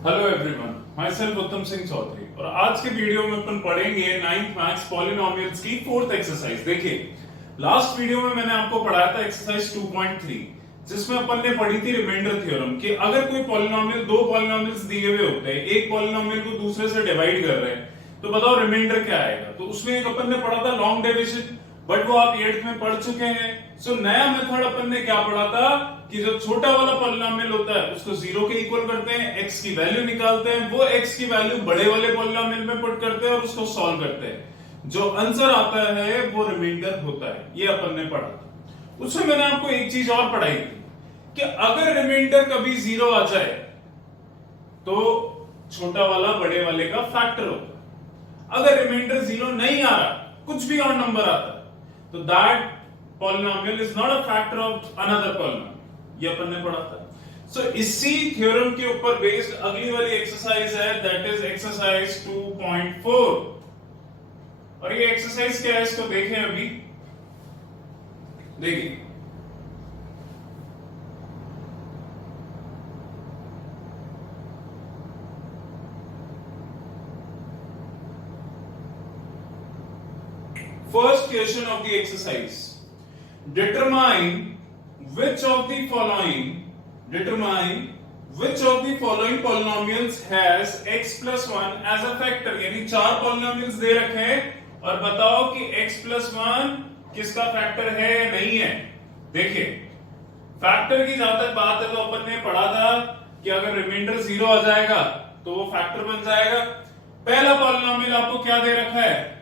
Hello everyone, my self उत्तम सिंह चौधरी और आज के वीडियो में अपन पढ़ेंगे 9th मैथ्स पॉलिनोमियल्स की 4th एक्सरसाइज। देखिए, लास्ट वीडियो में मैंने आपको पढ़ाया था एक्सरसाइज 2.3 जिसमें अपन ने पढ़ी थी रिमाइंडर थ्योरम कि अगर कोई पॉलिनोमियल दो पॉलिनोमियल्स दिए हुए होते हैं, एक पॉलिनोमियल को दूसरे से डिवाइड कर रहे हैं, तो बताओ रिमाइंडर क्या आएगा। तो उसमें एक अपन ने पढ़ा था लॉन्ग डिविजन, बट वो आप 8th में पढ़ चुके हैं। सो नया मेथड अपन ने क्या पढ़ा था कि जो छोटा वाला पॉलिनोमियल होता है उसको जीरो के इक्वल करते हैं, एक्स की वैल्यू निकालते हैं, वो एक्स की वैल्यू बड़े वाले पॉलिनोमियल में पुट करते हैं और उसको सॉल्व करते हैं। जो आंसर आता है वो रिमाइंडर होता है। ये अपन ने पढ़ा था। उसमें मैंने आपको एक चीज और पढ़ाई थी कि अगर रिमाइंडर कभी जीरो आ जाए तो छोटा वाला बड़े वाले का फैक्टर होता है। अगर रिमाइंडर जीरो नहीं आ रहा, कुछ भी और नंबर आता है, तो that polynomial is not a factor of another polynomial. ये अपन ने पढ़ा था। सो इसी थ्योरम के ऊपर बेस्ड अगली वाली एक्सरसाइज है, दैट इज एक्सरसाइज 2.4। और ये एक्सरसाइज क्या है इसको देखें। अभी देखिए, first question of the exercise, determine which of the following polynomials has x plus 1 as a factor। यानी चार पॉलिनोमियल्स दे रखे हैं और बताओ कि x plus 1 किसका फैक्टर है या नहीं है। देखिए, फैक्टर की जहां तक बात है तो अपन ने पढ़ा था कि अगर रिमाइंडर जीरो आ जाएगा तो वो फैक्टर बन जाएगा। पहला पॉलिनोमियल आपको क्या दे रखा है,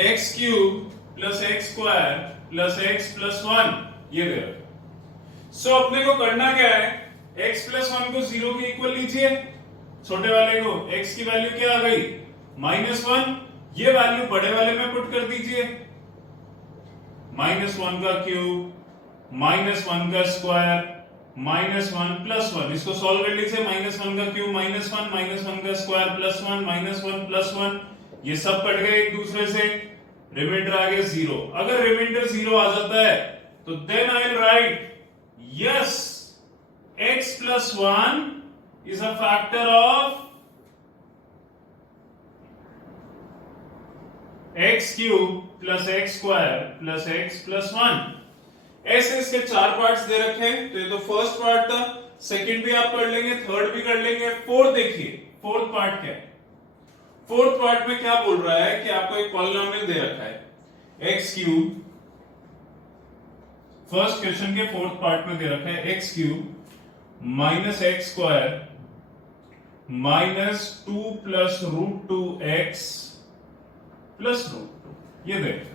x cube plus x square plus x plus 1, ये दे रखा। सो अपने को करना क्या है, x प्लस 1 को जीरो के इक्वल लीजिए, छोटे वाले को x की वैल्यू क्या आ गई -1, ये वैल्यू बड़े वाले में पुट कर दीजिए। -1 का क्यूब -1 का स्क्वायर -1 प्लस 1, इसको सॉल्व कर लीजिए। -1 का क्यूब -1 -1 का स्क्वायर प्लस 1 -1 प्लस 1, ये सब कट गए एक दूसरे से, रिमाइंडर आ गया जीरो। अगर रिमाइंडर जीरो आ जाता है तो then I will write yes x plus 1 is a factor of x cube plus x square plus x plus 1। ऐसे इसके चार पार्ट्स दे रखे हैं। तो ये तो फर्स्ट पार्ट था, सेकंड भी आप कर लेंगे, थर्ड भी कर लेंगे। फोर्थ देखिए, फोर्थ पार्ट क्या है। फोर्थ पार्ट में क्या बोल रहा है कि आपको एक पॉलिनोमियल दे रखा है एक्स क्यूब। फर्स्ट क्वेश्चन के फोर्थ पार्ट में दे रखा है x cube minus x square minus 2 plus root 2 x plus root 2। ये देखो,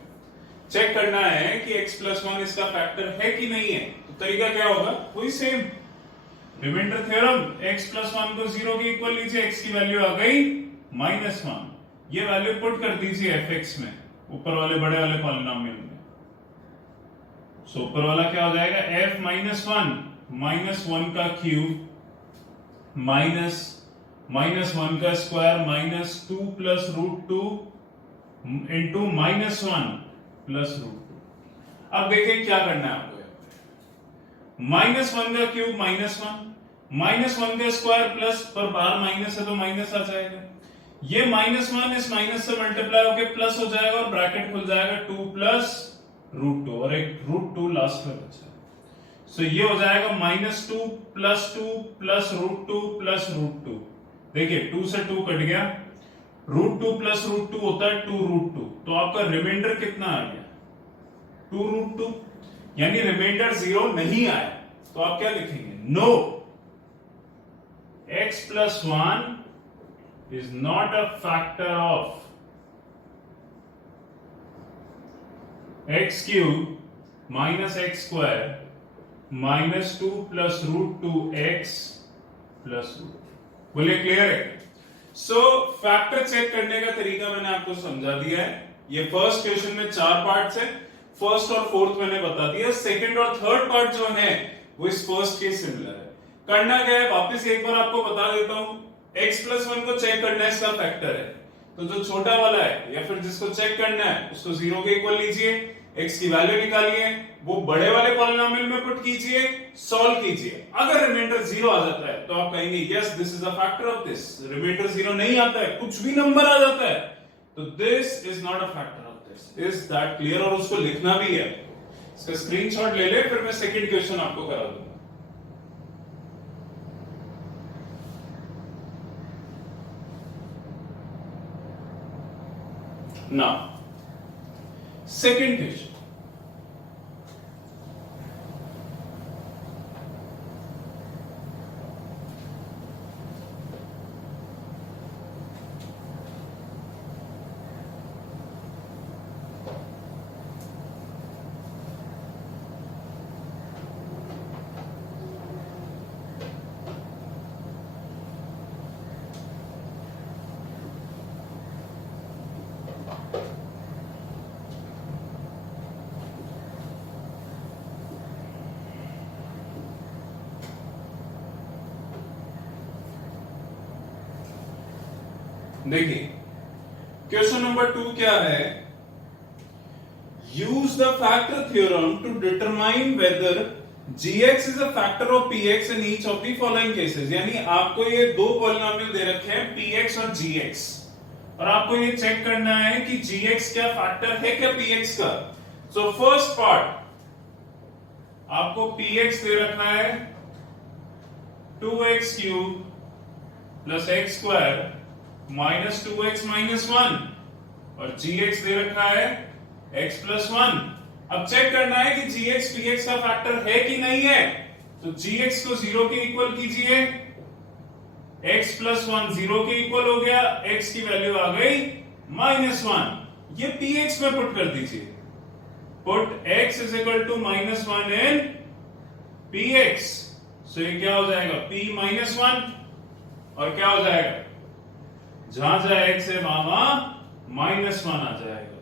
चेक करना है कि x प्लस 1 इसका फैक्टर है कि नहीं है। तो तरीका क्या होगा, वही same remainder theorem, x plus 1 को जीरो के इक्वल लीजिए, x की वैल्यू आ गई -1, ये वैल्यू पुट कर दीजिए fx में, ऊपर वाले बड़े वाले पॉलिनोमियल में। सो ऊपर वाला क्या हो जाएगा, f -1 का क्यूब -1 का square -2 plus root 2 into -1 plus root 2। अब देखिए क्या करना है आपको। -1 का क्यूब -1 का स्क्वायर प्लस, पर बाहर माइनस है तो माइनस आ जाएगा। ये -1 इस माइनस से मल्टीप्लाई होकर प्लस हो जाएगा और ब्रैकेट खुल जाएगा 2 प्लस रूट 2 और एक रूट 2 लास्ट में बचा। सो ये हो जाएगा -2 plus 2 plus root 2 plus root 2। देखिए 2 से 2 कट गया, रूट 2 प्लस रूट 2 होता है 2 रूट 2। तो आपका रिमाइंडर कितना आ गया 2 रूट 2, यानी रिमाइंडर जीरो नहीं आया। तो आप क्या लिखेंगे, no x plus 1 is not a factor of x cube minus x square minus 2 plus root 2x plus root 2। बोलिए क्लियर है। सो फैक्टर चेक करने का तरीका मैंने आपको समझा दिया है। ये फर्स्ट क्वेश्चन में चार पार्ट्स है, फर्स्ट और फोर्थ मैंने बता दिया। सेकंड और थर्ड पार्ट जो है वो इस फर्स्ट के सिमिलर है। करना क्या है, वापस एक बार आपको बता देता हूं। x प्लस 1 को चेक करना है, इसका फैक्टर है, तो जो छोटा वाला है या फिर जिसको चेक करना है उसको जीरो के इक्वल लीजिए। x की वैल्यू निकालिए, वो बड़े वाले पॉलिनोमियल में पुट कीजिए, सॉल्व कीजिए। अगर रिमाइंडर 0 आ जाता है तो आप कहेंगे yes this is a factor of this. Remainder 0 नहीं आता है, कुछ भी नंबर आ जाता है, तो this is not a factor of this. Is that clear? और उसको लिखना भी है। इसका स्क्रीनशॉट ले ले, फिर मैं सेकंड क्वेश्चन आपको करा दूंगा। Now, second question. देखिए क्वेश्चन नंबर 2 क्या है? Use the factor theorem to determine whether gx is a factor of px in each of the following cases. यानी आपको ये दो पॉलिनोमियल दे रखे हैं px और gx, और आपको ये चेक करना है कि gx क्या फैक्टर है क्या px का। सो फर्स्ट पार्ट आपको px दे रखा है 2x cube plus x square minus 2x minus 1, और gx दे रखा है x प्लस 1। अब चेक करना है कि gx px का फैक्टर है कि नहीं है। तो gx को 0 के इक्वल कीजिए, x प्लस 1 0 के इक्वल हो गया, x की वैल्यू आ गई माइनस 1। ये px में पुट कर दीजिए, put x is equal to minus 1 in px। So ये क्या हो जाएगा p माइनस 1, और क्या हो जाएगा जहां जहां x है वहां माइनस 1 आ जाएगा।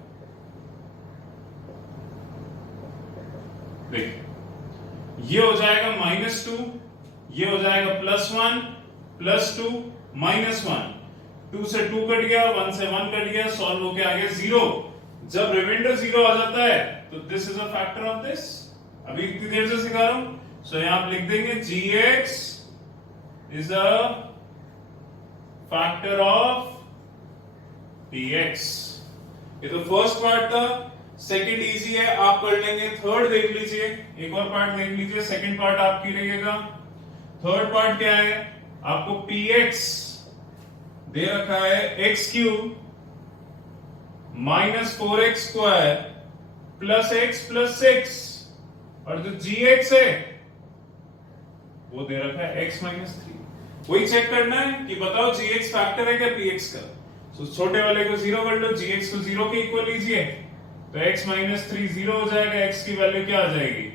देखिए ये हो जाएगा माइनस 2, ये हो जाएगा प्लस 1 प्लस 2 माइनस 1। 2 से 2 कट गया, 1 से 1 कट गया, सॉल्व होके आ गया 0। जब रिमाइंडर 0 आ जाता है तो this is a factor of this. अभी इतनी देर से सिखा रहा हूं। सो यहां आप लिख देंगे gx is a factor of px। ये तो फर्स्ट पार्ट था। सेकंड इजी है, आप कर लेंगे। थर्ड देख लीजिए, एक और पार्ट देख लीजिए, सेकंड पार्ट आपकी रहेगा। थर्ड पार्ट क्या है? आपको px दे रखा है x cube minus 4x square plus x plus 6, और जो gx है वो दे रखा है x माइनस 3। वही चेक करना है कि बताओ gx फैक्टर है क्या px का। तो छोटे वाले को 0 कर लो, gx को 0 के इक्वल लीजिए, तो x माइनस 3 0 हो जाएगा, x की वैल्यू क्या आ जाएगी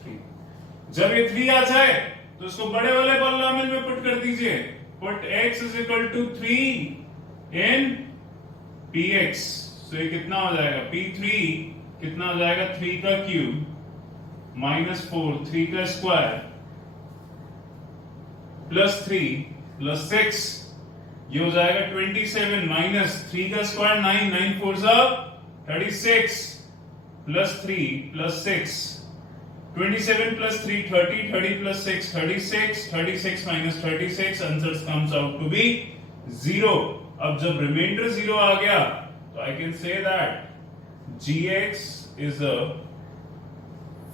3। जब ये 3 आ जाए तो इसको बड़े वाले पॉलिनोमियल में पुट कर दीजिए, put x is equal to 3 in px। तो ये कितना हो जाएगा p3 कितना हो जाएगा 3 का क्यूब माइनस 4 3 का स्क्वायर प्लस 3 प्लस 6, ये हो जाएगा 27 माइनस 3 का स्क्वायर 9 9 4 जा 36 plus 3 plus 6, 27 plus 3 30 30 plus 6 36 36 minus 36, answer comes out to be 0। अब जब रिमाइंडर 0 आ गया तो I can say that gx is a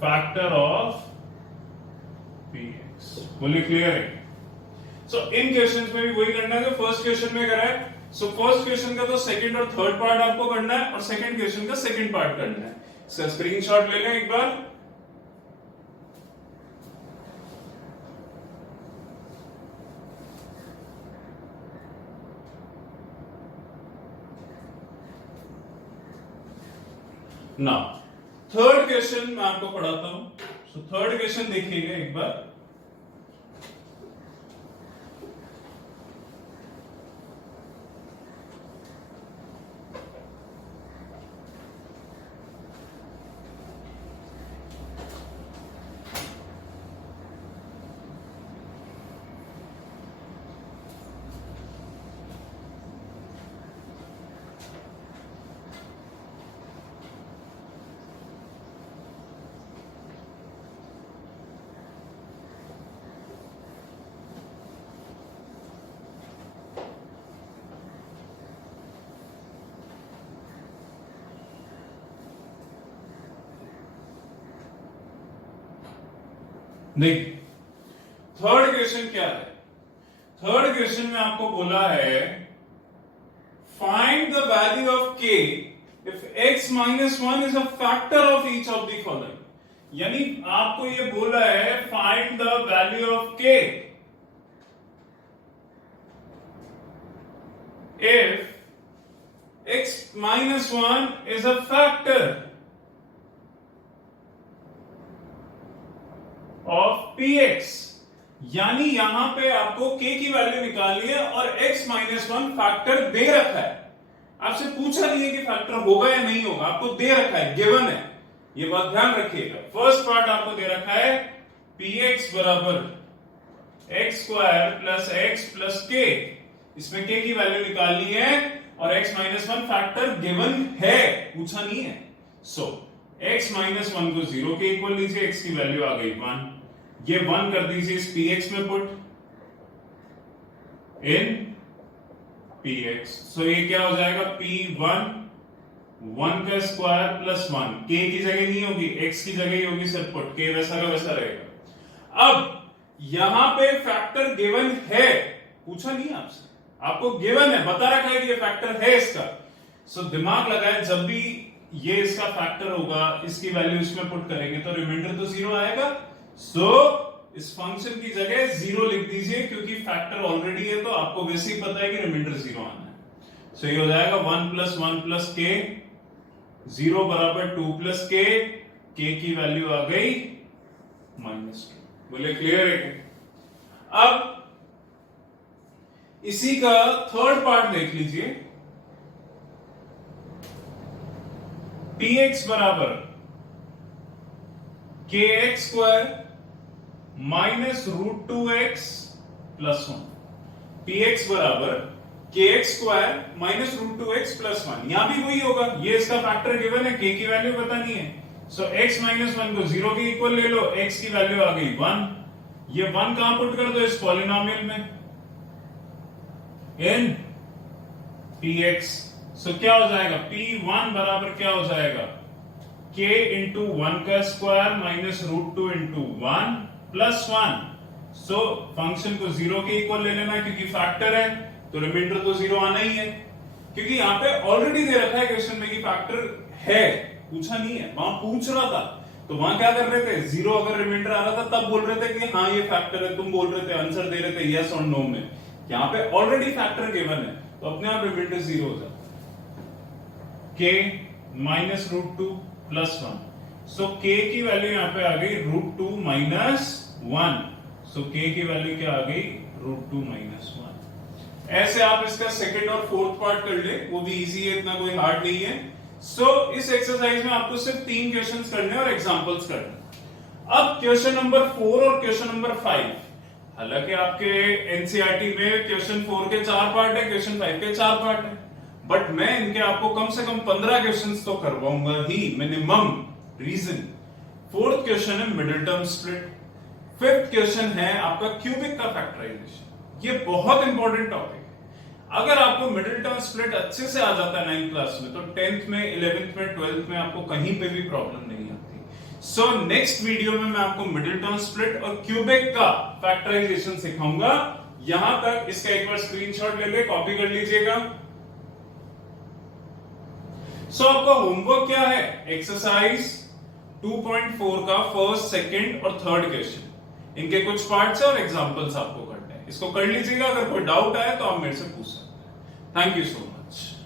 factor of px। बोलिए क्लियर है? सो इन क्वेश्चंस में भी वही करना है जो फर्स्ट क्वेश्चन में करा है। सो फर्स्ट क्वेश्चन का तो सेकंड और थर्ड पार्ट आपको करना है, और सेकंड क्वेश्चन का सेकंड पार्ट करना है। इसका स्क्रीनशॉट ले लें एक बार। नाउ थर्ड क्वेश्चन मैं आपको पढ़ाता हूं। सो थर्ड क्वेश्चन देखिएगा एक बार। देखिए थर्ड क्वेश्चन क्या है, थर्ड क्वेश्चन में आपको बोला है find the value of k if x minus 1 is a factor of each of the following. यानी आपको ये बोला है find the value of k if x minus 1 is a factor of px। यानी यहां पे आपको k की वैल्यू निकालनी है और x माइनस 1 फैक्टर दे रखा है, आपसे पूछा नहीं है कि फैक्टर होगा या नहीं होगा, आपको दे रखा है, गिवन है, ये बात ध्यान रखिएगा। फर्स्ट पार्ट आपको दे रखा है px बराबर x square plus x plus k, इसमें k की वैल्यू निकालनी है और x माइनस 1 फैक्टर गिवन है, पूछा नहीं है। सो x माइनस 1 को 0 के इक्वल लीजिए, x की वैल्यू आ गई 1, ये 1 कर दीजिए इस px में पुट इन px। सो ये क्या हो जाएगा p1 1 का स्क्वायर प्लस 1, k की जगह नहीं होगी, x की जगह ही होगी सिर्फ पुट, k वैसा का वैसा रहेगा। अब यहां पे फैक्टर गिवन है, पूछा नहीं आपसे, आपको गिवन है, बता रखा है कि ये फैक्टर है इसका। सो दिमाग लगाए, जब भी ये इसका फैक्टर होगा इसकी वैल्यू इसमें पुट करेंगे तो रिमाइंडर तो 0 आएगा। सो इस फंक्शन की जगह 0 लिख दीजिए, क्योंकि फैक्टर ऑलरेडी है तो आपको वैसे ही पता है कि रिमाइंडर 0 आना है। सो ये हो जाएगा 1 प्लस 1 प्लस k, 0 बराबर 2 प्लस k, k की वैल्यू आ गई -2। बोले क्लियर है? अब इसी का थर्ड पार्ट देख लीजिए, px बराबर kx square minus root 2x plus 1, px बराबर kx square minus root 2x plus 1, यहां भी वही होगा, ये इसका फैक्टर गिवन है, k की वैल्यू पता नहीं है। सो x माइनस 1 को 0 के इक्वल ले लो, x की वैल्यू आ गई 1, ये 1 कहां पुट कर दो इस पॉलिनोमियल में इन px। सो क्या हो जाएगा, p1 बराबर क्या हो जाएगा, k इंटू 1 का square minus root 2 into 1 plus 1। So function को 0 के इक्वल ले लेना, क्योंकि फैक्टर है तो रिमाइंडर तो 0 आना ही है, क्योंकि यहां पे ऑलरेडी दे रखा है क्वेश्चन में कि फैक्टर है, पूछा नहीं है, वहां पूछ रहा था तो वहां क्या कर रहे थे, 0 अगर रिमाइंडर आ रहा था तब बोल रहे थे कि हाँ ये फैक्टर है, तुम बोल रहे थे आंसर दे रहे थे यस और नो में, यहां पे ऑलरेडी फैक्टर गिवन है तो अपने आप रिमाइंडर 0 हो जाता है। k माइनस रूट 2 प्लस 1, सो k की वैल्यू यहां पे आ गई रूट 2 माइनस 1, सो k की वैल्यू क्या आ गई, रूट 2 माइनस 1। ऐसे आप इसका सेकंड और फोर्थ पार्ट कर ले, वो भी इजी है, इतना कोई हार्ड नहीं है। सो इस एक्सरसाइज में आपको सिर्फ 3 क्वेश्चंस करने और एग्जांपल्स करने। अब क्वेश्चन नंबर 4 और क्वेश्चन नंबर 5, हालांकि आपके एनसीईआरटी में क्वेश्चन 4 के 4 पार्ट है, क्वेश्चन 5 के 4 पार्ट है, बट मैं इनके आपको कम से कम 15 क्वेश्चंस तो करवाऊंगा ही मिनिमम। रीजन, फोर्थ क्वेश्चन है middle term split, fifth question है आपका क्यूबिक का फैक्टराइजेशन, ये बहुत इंपॉर्टेंट टॉपिक है। अगर आपको मिडिल टर्म स्प्लिट अच्छे से आ जाता है 9th क्लास में तो 10th में, 11th में, 12th में आपको कहीं पे भी प्रॉब्लम नहीं आती। सो नेक्स्ट वीडियो में मैं आपको मिडिल टर्म स्प्लिट और क्यूबिक का फैक्टराइजेशन सिखाऊंगा। यहां तक इसका एक बार स्क्रीनशॉट ले ले, कॉपी कर लीजिएगा। सो आपका होमवर्क क्या है, एक्सरसाइज 2.4 का फर्स्ट, सेकंड और थर्ड क्वेश्चन, इनके कुछ पार्ट्स और एग्जांपल्स आपको करने हैं, इसको कर लीजिएगा। अगर कोई डाउट आए तो आप मेरे से पूछ सकते हैं। Thank you so much.